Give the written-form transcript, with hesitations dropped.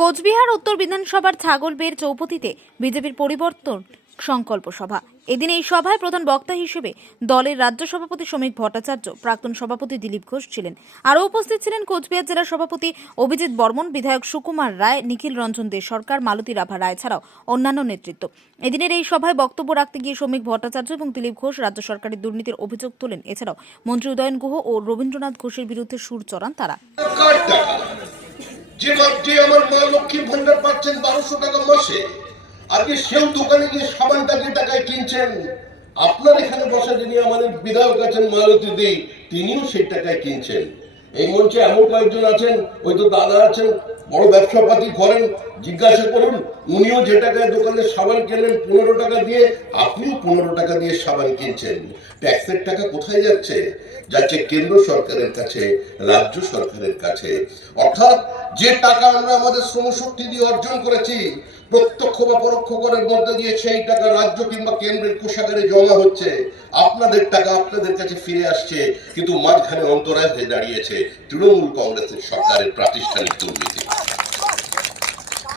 কোচবিহার উত্তর বিধানসভার ছাগলবেড় চৌপতিতে বিজেপির পরিবর্তন সংকল্প সভা। এদিন এই সভায় প্রধান বক্তা হিসেবে দলের রাজ্য সভাপতি শ্রমিক ভট্টাচার্য, প্রাক্তন সভাপতি দিলীপ ঘোষ ছিলেন। আরও উপস্থিত ছিলেন কোচবিহার জেলা সভাপতি অভিজিৎ বর্মন, বিধায়ক সুকুমার রায়, নিখিল রঞ্জন দে সরকার, মালতী রাভা রায় ছাড়াও অন্যান্য নেতৃত্ব। এদিনের এই সভায় বক্তব্য রাখতে গিয়ে শ্রমিক ভট্টাচার্য এবং দিলীপ ঘোষ রাজ্য সরকারের দুর্নীতির অভিযোগ তোলেন। এছাড়াও মন্ত্রী উদয়ন গুহ ও রবীন্দ্রনাথ ঘোষের বিরুদ্ধে সুর চড়ান তারা। যে আমার মা লক্ষ্মীর ভান্ডার পাচ্ছেন 1200 টাকা মাসে, আজকে সেও দোকানে গিয়ে সাবানটা যে টাকায় কিনছেন, আপনার এখানে বসে যিনি আমাদের বিধায়ক আছেন মালতী দি, তিনিও সেই টাকায় কিনছেন। এই মঞ্চে এমন কয়েকজন আছেন, ওই তো দাদা আছেন, বড় ব্যবসাপাতি করেন, জিজ্ঞাসা করুন, উনিও যে টাকায় দোকানে সাবান কেনেন 15 টাকা দিয়ে, আপনিও 15 টাকা দিয়ে সাবান কিনছেন। ট্যাক্সের টাকা কোথায় যাচ্ছে? যাচ্ছে কেন্দ্র সরকারের কাছে, রাজ্য সরকারের কাছে। অর্থাৎ যে টাকা আমরা আমাদের শ্রমশক্তি দিয়ে অর্জন করেছি, প্রত্যক্ষ বা পরোক্ষ করের মধ্যে দিয়ে সেই টাকা রাজ্য কিংবা কেন্দ্রের কোষাগারে জমা হচ্ছে, আপনাদের টাকা আপনাদের কাছে ফিরে আসছে, কিন্তু মাঝখানে অন্তরায় হয়ে দাঁড়িয়েছে তৃণমূল কংগ্রেসের সরকারের প্রাতিষ্ঠানিক দুর্নীতি।